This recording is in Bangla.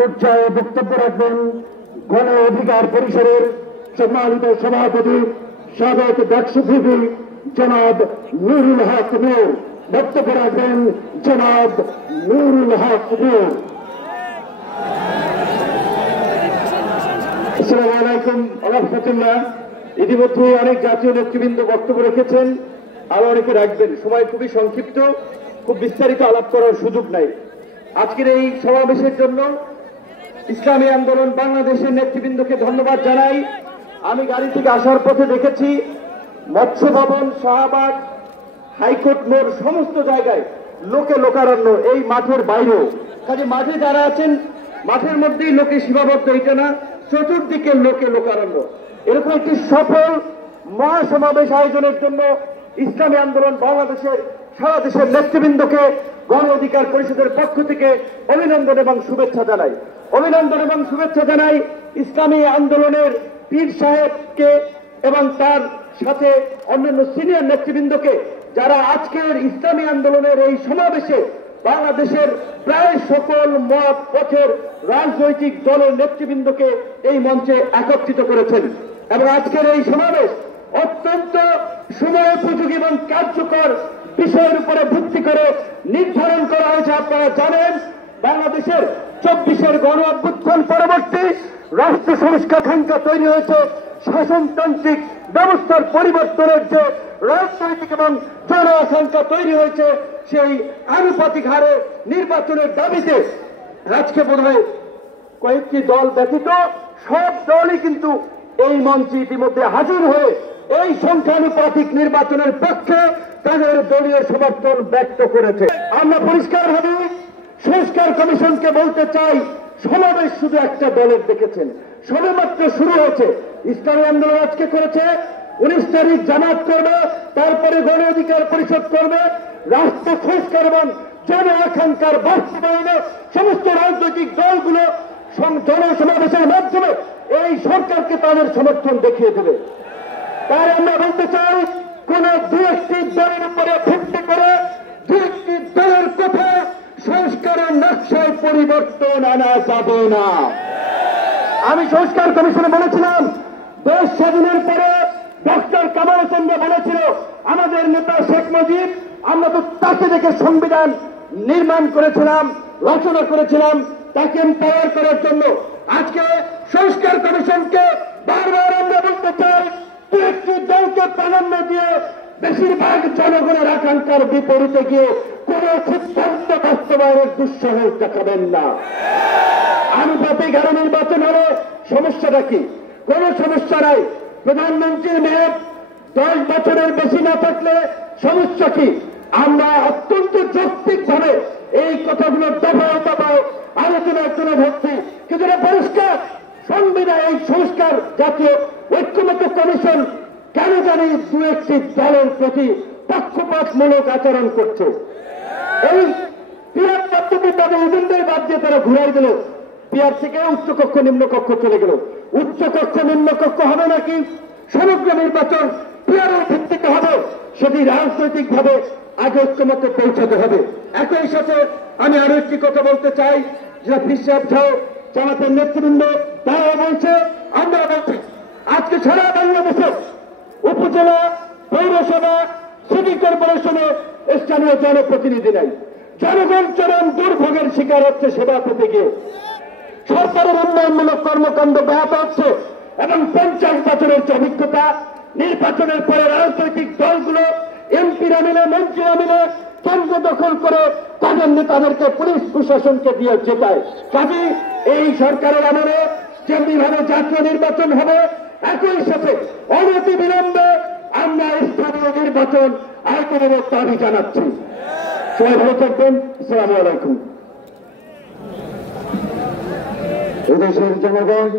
পর্যায়ে বক্তব্য রাখবেন গণ অধিকার পরিষদের সম্মানিত সভাপতি সাবেক ডাকসুফি জনাব নুরুল হক নূর। বক্তব্য রাখবেন জনাব নুরুল হক নূর। আসসালামু আলাইকুম ওয়া রাহমাতুল্লাহ। ইতিমধ্যে অনেক জাতীয় নেতৃবৃন্দ বক্তব্য রেখেছেন, আরো অনেকে রাখবেন। সময় খুবই সংক্ষিপ্ত, খুব বিস্তারিত আলাপ করার সুযোগ নাই। আজকের এই সমাবেশের জন্য ইসলামী আন্দোলন বাংলাদেশের নেতৃবৃন্দকে ধন্যবাদ জানাই। আমি গাড়ি থেকে আসার পথে দেখেছি মৎস্য ভবন, শাহবাগ, হাইকোর্ট মোড় সমস্ত জায়গায় লোকে লোকারণ্য, এই মাঠের বাইরেও। কাজে মাঠে যারা আছেন মাঠের মধ্যেই লোকে সীমাবদ্ধ, এটা না, চতুর্দিকে লোকে লোকারণ্য। এরকম একটি সফল মহাসমাবেশ আয়োজনের জন্য ইসলামী আন্দোলন বাংলাদেশের সারা দেশের নেতৃবৃন্দকে গণ অধিকার পরিষদের পক্ষ থেকে অভিনন্দন এবং শুভেচ্ছা জানাই। অভিনন্দন এবং শুভেচ্ছা জানাই ইসলামী আন্দোলনের পীর সাহেবকে এবং তার সাথে অন্যান্য সিনিয়র নেতৃবৃন্দকে, যারা আজকের ইসলামী আন্দোলনের এই সমাবেশে বাংলাদেশের প্রায় সকল মত পথের রাজনৈতিক দলের নেতৃবৃন্দকে এই মঞ্চে একত্রিত করেছেন। এবং আজকের এই সমাবেশ অত্যন্ত সময়োপযোগী এবং কার্যকর বিষয়ের উপরে ভিত্তি করে নির্ধারণ করা হয়েছে। আপনারা জানেন বাংলাদেশের 24-এর গণ অভ্যুত্থান পরবর্তী রাষ্ট্র সংস্কার আকাঙ্ক্ষা তৈরি হয়েছে। শাসনতান্ত্রিক ব্যবস্থার পরিবর্তনের যে রাজনৈতিক এবং জন আকাঙ্ক্ষা তৈরি হয়েছে, সেই আনুপাতিক হারে নির্বাচনের দাবিতে আজকে বোধহয় কয়েকটি দল ব্যতীত সব দলই কিন্তু এই মঞ্চে ইতিমধ্যে হাজির হয়ে এই সংখ্যানুপাতিক নির্বাচনের পক্ষে তাদের দলীয় সমর্থন ব্যক্ত করেছে। আমরা পরিষ্কারভাবে সংস্কার কমিশনকে বলতে চাই, সমাবেশ শুধু একটা দলের দেখেছেন, সবেমাত্র শুরু হয়েছে। ইসলামী আন্দোলন আজকে করেছে, 19 তারিখ জামাত করবে, তারপরে গণ অধিকার পরিষদ করবে। রাষ্ট্র সংস্কার এবং জন আকাঙ্ক্ষার বাস্তবায়নে সমস্ত রাজনৈতিক দলগুলো জনসমাবেশের মাধ্যমে এই সরকারকে তাদের সমর্থন দেখিয়ে দেবে। তাই আমরা বলতে চাই, কোন দু একটি দলের উপরে ভিত্তি করে দু একটি দলের কথা সংস্কারের নকশায় পরিবর্তন আনা যাবে না। আমি সংস্কার কমিশনে বলেছিলাম, দেশ স্বাধীনের পরে ডক্টর কামাল চন্দ্র বলেছিল আমাদের নেতা শেখ মুজিব, আমরা তো তাকে দেখে সংবিধান নির্মাণ করেছিলাম, রচনা করেছিলাম, তাকে এম্পাওয়ার করার জন্য। আজকে সংস্কার কমিশনকে বারবার আমরা বলতে চাই, দু একটি দলকে প্রাধান্য দিয়ে বেশিরভাগ জনগণের আকাঙ্ক্ষার বিপরীতে গিয়ে কোন সিদ্ধান্ত বাস্তবায়নের দুঃসাহস দেখাবেন না। আনুপাতিক হারে নির্বাচন হলে সমস্যাটা কি? কোন সমস্যা নাই। প্রধানমন্ত্রীর মেয়াদ 10 বছরের বেশি না থাকলে সমস্যা কি? আমরা অত্যন্ত যৌক্তিকভাবে এই কথাগুলো দফায় দফায় আলোচনার জন্য ভর্তি, কিন্তু এটা পরিষ্কার সংবিধান এই সংস্কার জাতীয় ঐক্যমত্য কমিশন কেন জানি দু একটি দলের প্রতি পক্ষপাতমূলক আচরণ করছে। এই পিয়ার পদ্ধতি তাদের এজেন্ডার বাদ দিয়ে তারা ঘুরাই দিল। পিয়ার থেকে উচ্চকক্ষ নিম্নকক্ষ চলে গেল। উচ্চকক্ষ নিম্নকক্ষ হবে নাকি সমগ্র নির্বাচন পিয়ারের ভিত্তিতে হবে, সেটি রাজনৈতিক ভাবে আগে ঐক্যমত্যে পৌঁছাতে হবে। একই সাথে আমি আরো একটি কথা বলতে চাই, যেটা বিশ্বাস ঝাও জামাতের নেতৃবৃন্দ তারা বলছে, আমরা বলছি আজকে সারা বাংলাদেশে উপজেলা, পৌরসভা, সিটি কর্পোরেশনে স্থানীয় জনপ্রতিনিধি নাই। জনগণ চরম দুর্ভোগের শিকার হচ্ছে সেবা পেতে গিয়ে। সরকারের উন্নয়নমূলক কর্মকাণ্ড ব্যাহত হচ্ছে এবং 50 বছরের যে অভিজ্ঞতা, নির্বাচনের পরে রাজনৈতিক দলগুলো এমপিরা মিলে, মন্ত্রীরা মিলে কেন্দ্র দখল করে তাদের নেতাদেরকে পুলিশ প্রশাসনকে দিয়ে জেতায়। কাজে এই সরকারের আমলে যেমনিভাবে জাতীয় নির্বাচন হবে, একই সাথে অনতি বিলম্বে আমরা স্থানীয় নির্বাচন আয়োজনের দাবি জানাচ্ছি। সবাই ভালো থাকবেন। আসসালামু আলাইকুম। এদেশের জনগণ